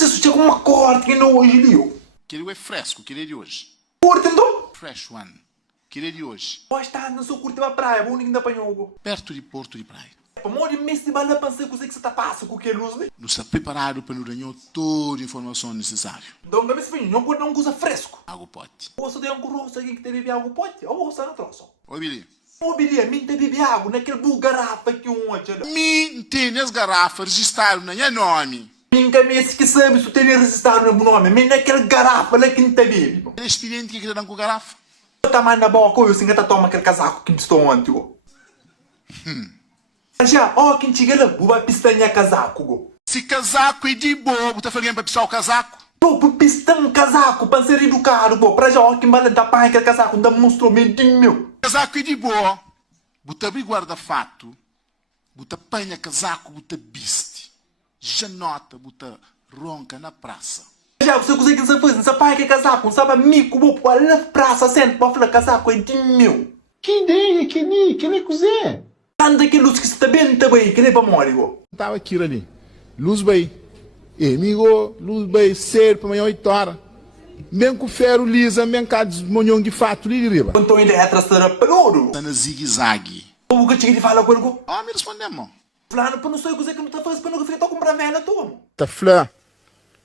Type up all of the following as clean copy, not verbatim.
se isso chega uma corte que não hoje liu. Aquele é fresco, aquele é de hoje. Corte então? Fresh one. Aquele é de hoje. Pois está, não sou curtir a praia, vou ninguém apanhou. Perto de Porto de Praia. Amor, de mês de bala pensei que você está passando com que luz ali. Nos está preparado para nos ganhar toda a informação necessária. Então, não me não pode não coisa fresco. Água pote. Você tem um grosso aqui que te bebe água pode? Ou você não trouxe? Oi, Billy. Ô, Billy, mim te bebe água naquele garrafa que hoje. Mim tem as garrafas registradas no meu nome. Mim que me que sabe se tem registrado no nome, mim naquele garrafa lá que não te bebe. É experiente que quer dar com garrafa. Tá mais na boca, eu singa toma aquele casaco que me estou antes. Já, ó, quem chega lá, vai pistanhar casaco. Se casaco é de bobo, tá falando para pisar o casaco? Tô por pistan casaco, para ser educado, pô. Para já, ó, quem vai dar para aquele casaco, dá monstro medinho meu. Casaco é de boa. Buta abrir guarda-fato. Buta panha casaco, buta biste. Janota, buta ronca na praça. Já, você consegue essa coisa, essa pai que é casaco, não sabe amigo, pô, para na praça, sente para falar casaco é de meu. Que ideia, que nem cozer. Anda que luz que está bem também, que nem para morrer, pô. Tava aquilo ali. Luz bem. Amigo, luz bem, ser para amanhã 8 horas. Bem com ferro lisa, bem cá desmonhão de fato ali de riba. Então ainda é traçar para ouro. Tá na zigue-zague. O que tinha de falar com ele? Ó, me respondemos. Falando para não sei o que não está fazendo, para não ficar comprar vela, tu. Tá flá.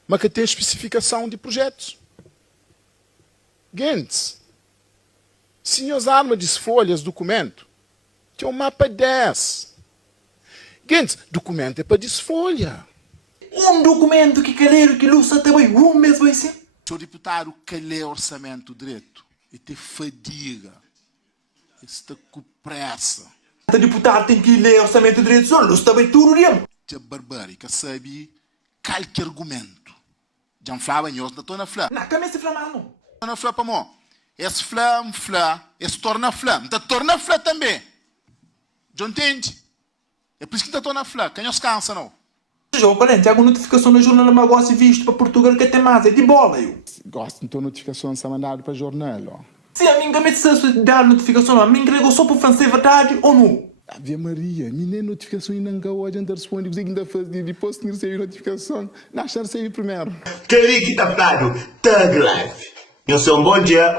Mas que tem especificação de projetos. Gentes. Senhores armas de folhas, documento. Que é um mapa 10. Gentes, documento é para desfolha. Um documento que caleiro que luça também, mesmo assim. Senhor deputado, que lê orçamento direito e te fadiga. Está com pressa. O deputado tem que ler orçamento de direito, só luça também tudo mesmo. Que barbárica, sabe? Qualquer argumento. Já falava em outra, estou na flá. Na cabeça flamando. Estou na flá para mim. Esse flá, esse torna flá. Então torna flá também. Já entende? É por isso que estou na flá. Quem os cansa, não? Jogo, além de alguma notificação no jornal, mas gosto de visto para Portugal que tem mais, é de bola, eu. Gosto de tua notificação a mandar para o jornal, ó. Se a mim que me disse dar notificação, a mim que só para francês verdade ou não? Ave Maria, nem notificação e não hoje ainda responde, você ainda faz de depois de receber notificação, não achar receber primeiro. Que ligue tá falando, Thug Life. Eu sou um bom dia.